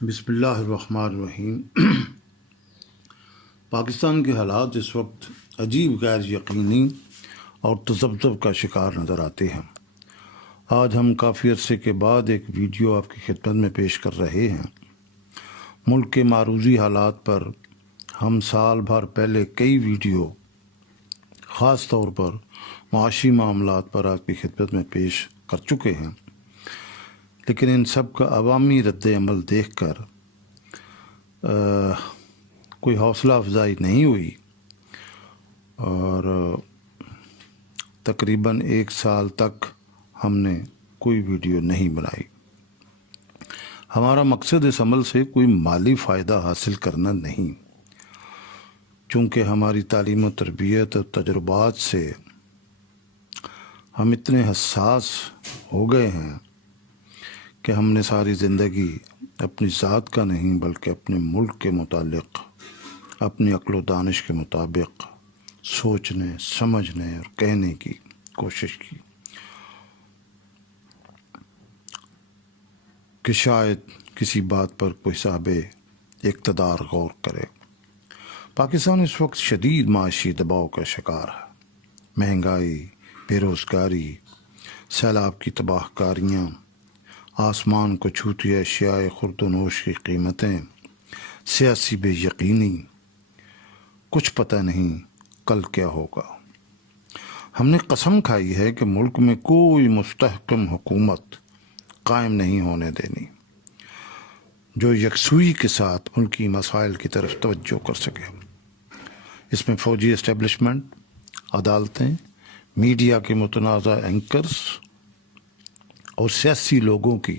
بسم اللہ الرحمن الرحیم۔ پاکستان کے حالات اس وقت عجیب، غیر یقینی اور تذبذب کا شکار نظر آتے ہیں۔ آج ہم کافی عرصے کے بعد ایک ویڈیو آپ کی خدمت میں پیش کر رہے ہیں۔ ملک کے معروضی حالات پر ہم سال بھر پہلے کئی ویڈیو خاص طور پر معاشی معاملات پر آپ کی خدمت میں پیش کر چکے ہیں، لیکن ان سب کا عوامی رد عمل دیکھ کر کوئی حوصلہ افزائی نہیں ہوئی اور تقریباً 1 سال تک ہم نے کوئی ویڈیو نہیں بنائی۔ ہمارا مقصد اس عمل سے کوئی مالی فائدہ حاصل کرنا نہیں، چونکہ ہماری تعلیم و تربیت اور تجربات سے ہم اتنے حساس ہو گئے ہیں کہ ہم نے ساری زندگی اپنی ذات کا نہیں بلکہ اپنے ملک کے متعلق اپنی عقل و دانش کے مطابق سوچنے، سمجھنے اور کہنے کی کوشش کی کہ شاید کسی بات پر کوئی صاحب اقتدار غور کرے۔ پاکستان اس وقت شدید معاشی دباؤ کا شکار ہے۔ مہنگائی، بے روزگاری، سیلاب کی تباہ کاریاں، آسمان کو چھوتی اشیاء خورد و نوش کی قیمتیں، سیاسی بے یقینی، کچھ پتہ نہیں کل کیا ہوگا۔ ہم نے قسم کھائی ہے کہ ملک میں کوئی مستحکم حکومت قائم نہیں ہونے دینی جو یکسوئی کے ساتھ ملکی مسائل کی طرف توجہ کر سکے۔ اس میں فوجی اسٹیبلشمنٹ، عدالتیں، میڈیا کے متنازع اینکرز اور سیاسی لوگوں کی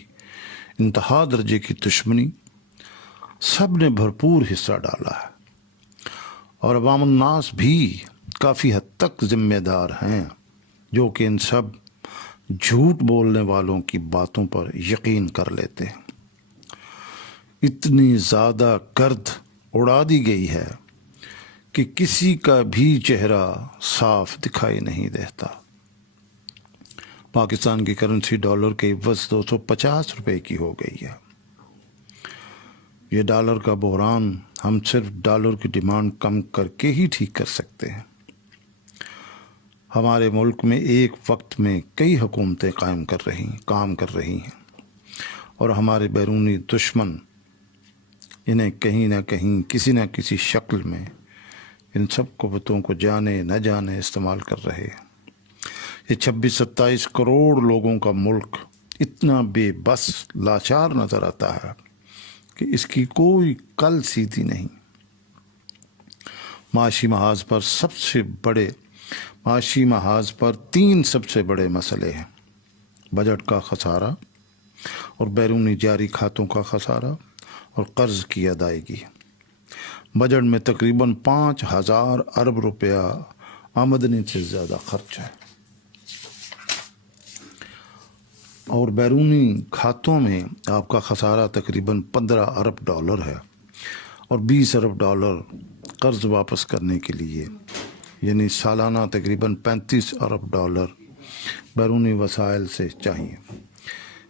انتہا درجے کی دشمنی سب نے بھرپور حصہ ڈالا ہے، اور عوام الناس بھی کافی حد تک ذمہ دار ہیں جو کہ ان سب جھوٹ بولنے والوں کی باتوں پر یقین کر لیتے ہیں۔ اتنی زیادہ گرد اڑا دی گئی ہے کہ کسی کا بھی چہرہ صاف دکھائی نہیں دیتا۔ پاکستان کی کرنسی ڈالر کے عوض 250 روپے کی ہو گئی ہے۔ یہ ڈالر کا بحران ہم صرف ڈالر کی ڈیمانڈ کم کر کے ہی ٹھیک کر سکتے ہیں۔ ہمارے ملک میں ایک وقت میں کئی حکومتیں کام کر رہی ہیں، اور ہمارے بیرونی دشمن انہیں کہیں نہ کہیں کسی نہ کسی شکل میں ان سب قوتوں کو جانے نہ جانے استعمال کر رہے ہیں۔ یہ 26-27 کروڑ لوگوں کا ملک اتنا بے بس لاچار نظر آتا ہے کہ اس کی کوئی کل سیدھی نہیں۔ معاشی محاذ پر 3 سب سے بڑے مسئلے ہیں: بجٹ کا خسارہ اور بیرونی جاری کھاتوں کا خسارہ اور قرض کی ادائیگی۔ بجٹ میں تقریباً 5000 ارب روپیہ آمدنی سے زیادہ خرچ ہے، اور بیرونی کھاتوں میں آپ کا خسارہ تقریباً 15 ارب ڈالر ہے، اور 20 ارب ڈالر قرض واپس کرنے کے لیے، یعنی سالانہ تقریباً 35 ارب ڈالر بیرونی وسائل سے چاہیے۔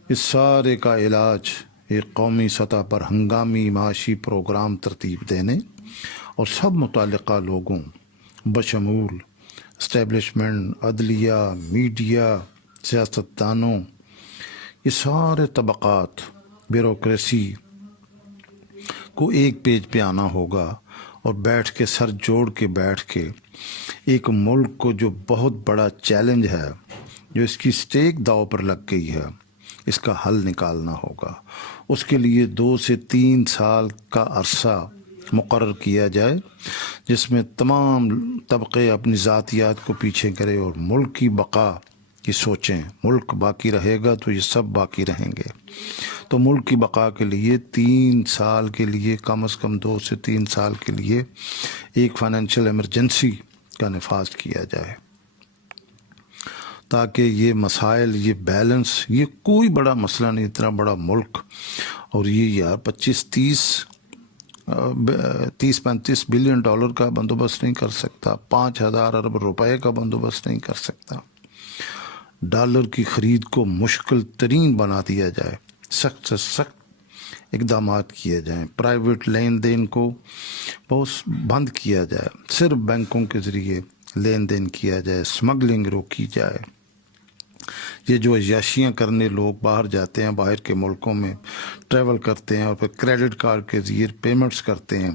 اس سارے کا علاج ایک قومی سطح پر ہنگامی معاشی پروگرام ترتیب دینے اور سب متعلقہ لوگوں بشمول اسٹیبلشمنٹ، عدلیہ، میڈیا، سیاستدانوں، یہ سارے طبقات، بیوروکریسی کو ایک پیج پہ آنا ہوگا اور بیٹھ کے سر جوڑ کے بیٹھ کے ایک ملک کو جو بہت بڑا چیلنج ہے، جو اس کی سٹیک داؤ پر لگ گئی ہے، اس کا حل نکالنا ہوگا۔ اس کے لیے 2 سے 3 سال کا عرصہ مقرر کیا جائے جس میں تمام طبقے اپنی ذاتیات کو پیچھے کرے اور ملک کی بقا کی سوچیں۔ ملک باقی رہے گا تو یہ سب باقی رہیں گے، تو ملک کی بقا کے لیے 3 سال کے لیے، کم از کم 2 سے 3 سال کے لیے ایک فائنینشیل ایمرجنسی کا نفاذ کیا جائے، تاکہ یہ مسائل، یہ بیلنس، یہ کوئی بڑا مسئلہ نہیں، اتنا بڑا ملک، اور یہ یار 30-35 بلین ڈالر کا بندوبست نہیں کر سکتا، 5000 ارب روپے کا بندوبست نہیں کر سکتا۔ ڈالر کی خرید کو مشکل ترین بنا دیا جائے، سخت سے سخت اقدامات کیے جائیں، پرائیویٹ لین دین کو بہت بند کیا جائے، صرف بینکوں کے ذریعے لین دین کیا جائے، اسمگلنگ روکی جائے۔ یہ جو عیاشیاں کرنے لوگ باہر جاتے ہیں، باہر کے ملکوں میں ٹریول کرتے ہیں اور پھر کریڈٹ کارڈ کے ذریعے پیمنٹس کرتے ہیں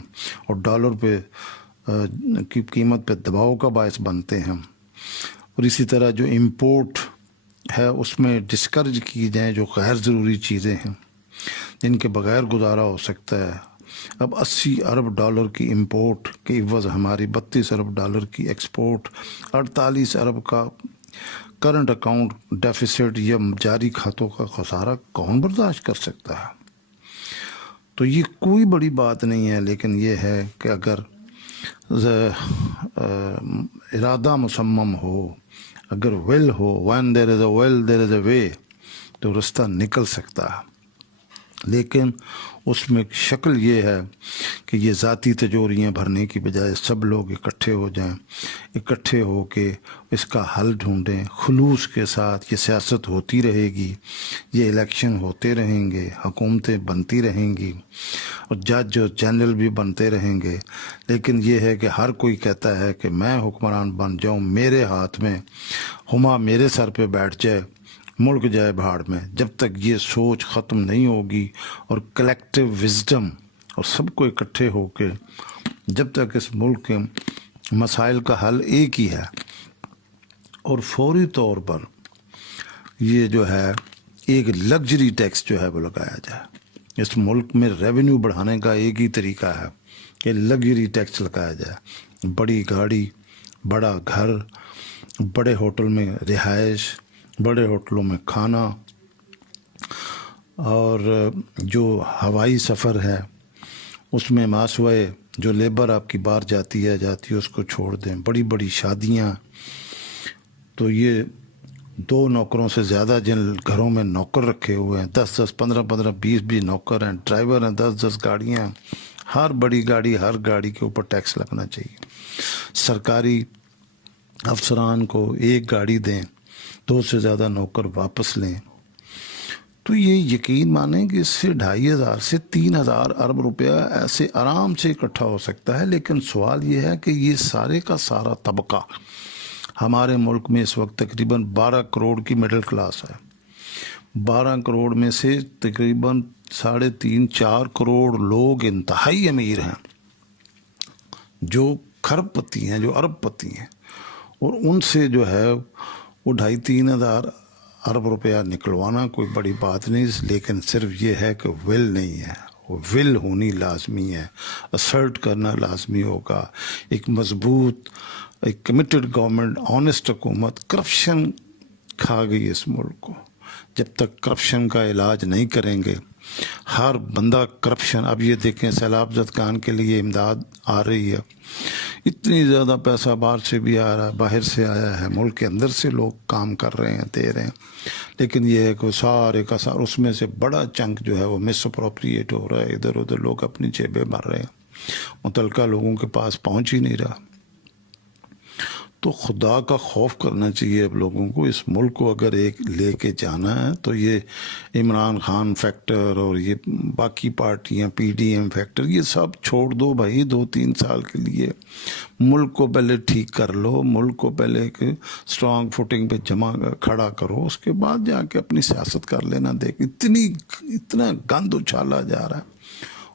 اور ڈالر پہ کی قیمت پہ دباؤ کا باعث بنتے ہیں، اور اسی طرح جو امپورٹ ہے اس میں ڈسکرج کی جائیں جو غیر ضروری چیزیں ہیں جن کے بغیر گزارا ہو سکتا ہے۔ اب 80 ارب ڈالر کی امپورٹ کے عوض ہماری 32 ارب ڈالر کی ایکسپورٹ، 48 ارب کا کرنٹ اکاؤنٹ ڈیفیسٹ یا جاری کھاتوں کا خسارہ کون برداشت کر سکتا ہے؟ تو یہ کوئی بڑی بات نہیں ہے، لیکن یہ ہے کہ اگر ارادہ مصمم ہو، اگر ول ہو، when there is a will there is a way، تو رستہ نکل سکتا ہے۔ لیکن اس میں شکل یہ ہے کہ یہ ذاتی تجوریاں بھرنے کی بجائے سب لوگ اکٹھے ہو جائیں، اکٹھے ہو کے اس کا حل ڈھونڈیں خلوص کے ساتھ۔ یہ سیاست ہوتی رہے گی، یہ الیکشن ہوتے رہیں گے، حکومتیں بنتی رہیں گی اور جج اور جنرل بھی بنتے رہیں گے، لیکن یہ ہے کہ ہر کوئی کہتا ہے کہ میں حکمران بن جاؤں، میرے ہاتھ میں ہما میرے سر پہ بیٹھ جائے، ملک جائے بھاڑ میں۔ جب تک یہ سوچ ختم نہیں ہوگی اور کلیکٹیو وزڈم اور سب کو اکٹھے ہو کے، جب تک اس ملک کے مسائل کا حل ایک ہی ہے اور فوری طور پر یہ جو ہے ایک لگژری ٹیکس جو ہے وہ لگایا جائے۔ اس ملک میں ریونیو بڑھانے کا ایک ہی طریقہ ہے کہ لگژری ٹیکس لگایا جائے۔ بڑی گاڑی، بڑا گھر، بڑے ہوٹل میں رہائش، بڑے ہوٹلوں میں کھانا، اور جو ہوائی سفر ہے اس میں ماسوائے جو لیبر آپ کی باہر جاتی ہے اس کو چھوڑ دیں۔ بڑی بڑی شادیاں، تو یہ 2 نوکروں سے زیادہ جن گھروں میں نوکر رکھے ہوئے ہیں، 10 15 20 نوکر ہیں، ڈرائیور ہیں، 10 گاڑیاں، ہر بڑی گاڑی، ہر گاڑی کے اوپر ٹیکس لگنا چاہیے۔ سرکاری افسران کو ایک گاڑی دیں، 2 سے زیادہ نوکر واپس لیں، تو یہ یقین مانیں کہ اس سے 2500 سے 3000 ارب روپیہ ایسے آرام سے اکٹھا ہو سکتا ہے۔ لیکن سوال یہ ہے کہ یہ سارے کا سارا طبقہ ہمارے ملک میں اس وقت تقریباً 12 کروڑ کی مڈل کلاس ہے۔ 12 کروڑ میں سے تقریباً 3.5 4 کروڑ لوگ انتہائی امیر ہیں جو کھرب پتی ہیں، جو ارب پتی ہیں، اور ان سے جو ہے وہ 2500-3000 ارب روپیہ نکلوانا کوئی بڑی بات نہیں، لیکن صرف یہ ہے کہ ول نہیں ہے، وہ ول ہونی لازمی ہے، اسرٹ کرنا لازمی ہوگا۔ ایک مضبوط، ایک کمیٹڈ گورنمنٹ، آنیسٹ حکومت۔ کرپشن کھا گئی اس ملک کو، جب تک کرپشن کا علاج نہیں کریں گے، ہر بندہ کرپشن۔ اب یہ دیکھیں سیلاب زدگان کے لیے امداد آ رہی ہے، اتنی زیادہ پیسہ باہر سے بھی آ رہا ہے، باہر سے آیا ہے، ملک کے اندر سے لوگ کام کر رہے ہیں، دے رہے ہیں، لیکن یہ ہے کہ سارے کا سارا اس میں سے بڑا چنک جو ہے وہ مس اپروپریٹ ہو رہا ہے، ادھر ادھر لوگ اپنی جیبیں بھر رہے ہیں، متعلقہ لوگوں کے پاس پہنچ ہی نہیں رہا۔ تو خدا کا خوف کرنا چاہیے اب لوگوں کو۔ اس ملک کو اگر ایک لے کے جانا ہے تو یہ عمران خان فیکٹر اور یہ باقی پارٹیاں، پی ڈی ایم فیکٹر، یہ سب چھوڑ دو بھائی 2-3 سال کے لیے۔ ملک کو پہلے ٹھیک کر لو، ملک کو پہلے ایک اسٹرانگ فوٹنگ پہ کھڑا کرو، اس کے بعد جا کے اپنی سیاست کر لینا۔ دیکھ اتنا گند اچھالا جا رہا ہے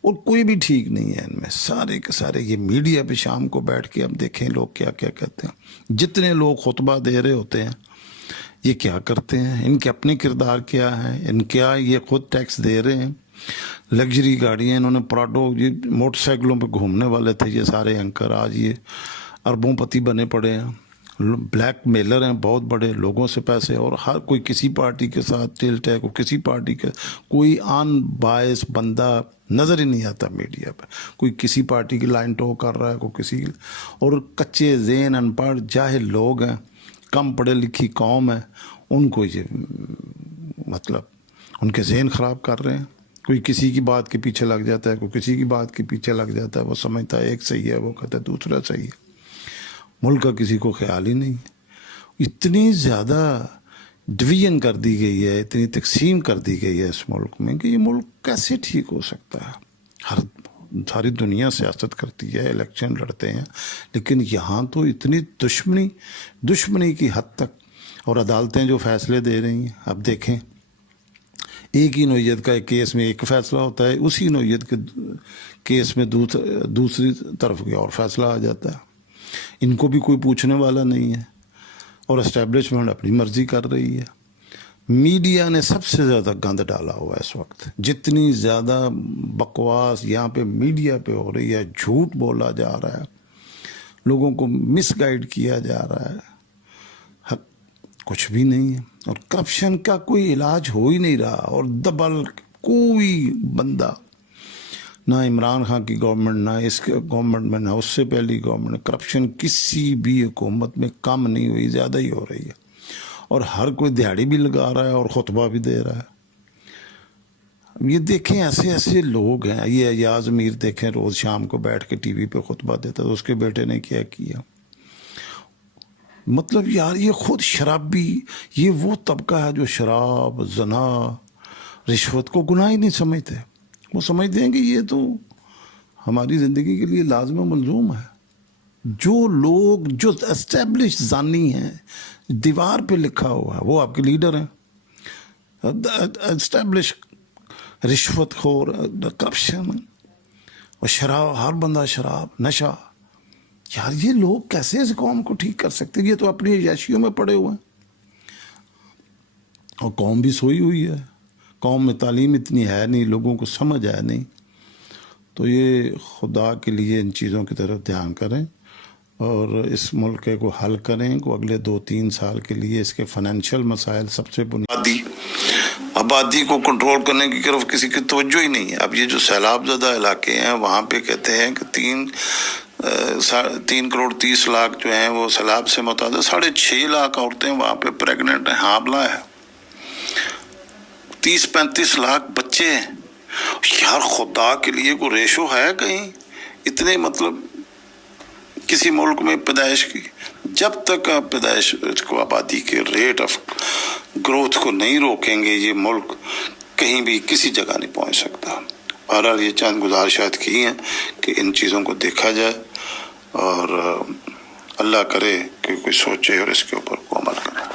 اور کوئی بھی ٹھیک نہیں ہے ان میں، سارے کے سارے۔ یہ میڈیا پہ شام کو بیٹھ کے اب دیکھیں لوگ کیا کیا کہتے ہیں، جتنے لوگ خطبہ دے رہے ہوتے ہیں یہ کیا کرتے ہیں، ان کے اپنے کردار کیا ہیں، ان کیا یہ خود ٹیکس دے رہے ہیں۔ لگژری گاڑیاں انہوں نے پراڈو، یہ موٹر سائیکلوں پہ گھومنے والے تھے یہ سارے اینکر، آج یہ اربوں پتی بنے پڑے ہیں، بلیک میلر ہیں بہت بڑے، لوگوں سے پیسے، اور ہر کوئی کسی پارٹی کے ساتھ ٹلٹ ہے، کوئی کسی پارٹی کے، کوئی ان باعث بندہ نظر ہی نہیں آتا میڈیا پہ، کوئی کسی پارٹی کی لائن ٹو کر رہا ہے، کوئی کسی، اور کچے ذہن، ان پڑھ جاہل لوگ ہیں، کم پڑھے لکھی قوم ہے، ان کو یہ مطلب ان کے ذہن خراب کر رہے ہیں۔ کوئی کسی کی بات کے پیچھے لگ جاتا ہے، کوئی کسی کی بات کے پیچھے لگ جاتا ہے، وہ سمجھتا ہے ایک صحیح ہے، وہ کہتا ہے دوسرا صحیح ہے، ملک کا کسی کو خیال ہی نہیں ہے۔ اتنی زیادہ ڈویژن کر دی گئی ہے, اتنی تقسیم کر دی گئی ہے اس ملک میں کہ یہ ملک کیسے ٹھیک ہو سکتا ہے. ساری دنیا سیاست کرتی ہے, الیکشن لڑتے ہیں, لیکن یہاں تو اتنی دشمنی کی حد تک, اور عدالتیں جو فیصلے دے رہی ہیں. اب دیکھیں, ایک ہی نوعیت کا ایک کیس میں ایک فیصلہ ہوتا ہے, اسی نوعیت کے کیس میں دوسری طرف کے اور فیصلہ آ جاتا ہے. ان کو بھی کوئی پوچھنے والا نہیں ہے, اور اسٹیبلشمنٹ اپنی مرضی کر رہی ہے. میڈیا نے سب سے زیادہ گند ڈالا ہوا ہے اس وقت. جتنی زیادہ بکواس یہاں پہ میڈیا پہ ہو رہی ہے, جھوٹ بولا جا رہا ہے, لوگوں کو مس گائیڈ کیا جا رہا ہے, کچھ بھی نہیں ہے. اور کرپشن کا کوئی علاج ہو ہی نہیں رہا. اور دبل کوئی بندہ, نہ عمران خان کی گورنمنٹ, نہ اس کے گورنمنٹ میں, نہ اس سے پہلی گورنمنٹ, کرپشن کسی بھی حکومت میں کم نہیں ہوئی, زیادہ ہی ہو رہی ہے. اور ہر کوئی دہاڑی بھی لگا رہا ہے اور خطبہ بھی دے رہا ہے. یہ دیکھیں ایسے لوگ ہیں. یہ ایاز میر دیکھیں, روز شام کو بیٹھ کے ٹی وی پہ خطبہ دیتا, تو اس کے بیٹے نے کیا کیا. مطلب یار یہ خود شرابی, یہ وہ طبقہ ہے جو شراب, زنا, رشوت کو گناہ ہی نہیں سمجھتے. وہ سمجھتے ہیں کہ یہ تو ہماری زندگی کے لیے لازم و ملزوم ہے. جو لوگ جو اسٹیبلش زانی ہیں, دیوار پہ لکھا ہوا ہے, وہ آپ کے لیڈر ہیں. اسٹیبلش رشوت خور, کرپشن اور شراب, ہر بندہ شراب, نشہ. یار یہ لوگ کیسے اس قوم کو ٹھیک کر سکتے ہیں؟ یہ تو اپنی عیاشیوں میں پڑے ہوئے ہیں, اور قوم بھی سوئی ہوئی ہے. قوم میں تعلیم اتنی ہے نہیں, لوگوں کو سمجھ ہے نہیں. تو یہ خدا کے لیے ان چیزوں کی طرف دھیان کریں, اور اس ملک کو حل کریں کو اگلے 2-3 سال کے لیے. اس کے فائنینشیل مسائل سب سے بنیادی, آبادی کو کنٹرول کرنے کی طرف کسی کی توجہ ہی نہیں ہے. اب یہ جو سیلاب زدہ علاقے ہیں, وہاں پہ کہتے ہیں کہ 3 کروڑ 30 لاکھ جو ہیں وہ سیلاب سے متاثر, 6.5 لاکھ عورتیں وہاں پہ پریگننٹ ہیں, حاملہ ہے, 30-35 لاکھ بچے ہیں. یار خدا کے لیے کوئی ریشو ہے کہیں اتنے, مطلب کسی ملک میں پیدائش کی, جب تک آپ پیدائش کو, آبادی کے ریٹ آف گروتھ کو نہیں روکیں گے, یہ ملک کہیں بھی کسی جگہ نہیں پہنچ سکتا. بہرحال یہ چند گزارشات کی ہیں کہ ان چیزوں کو دیکھا جائے, اور اللہ کرے کہ کوئی سوچے اور اس کے اوپر کو عمل کرے.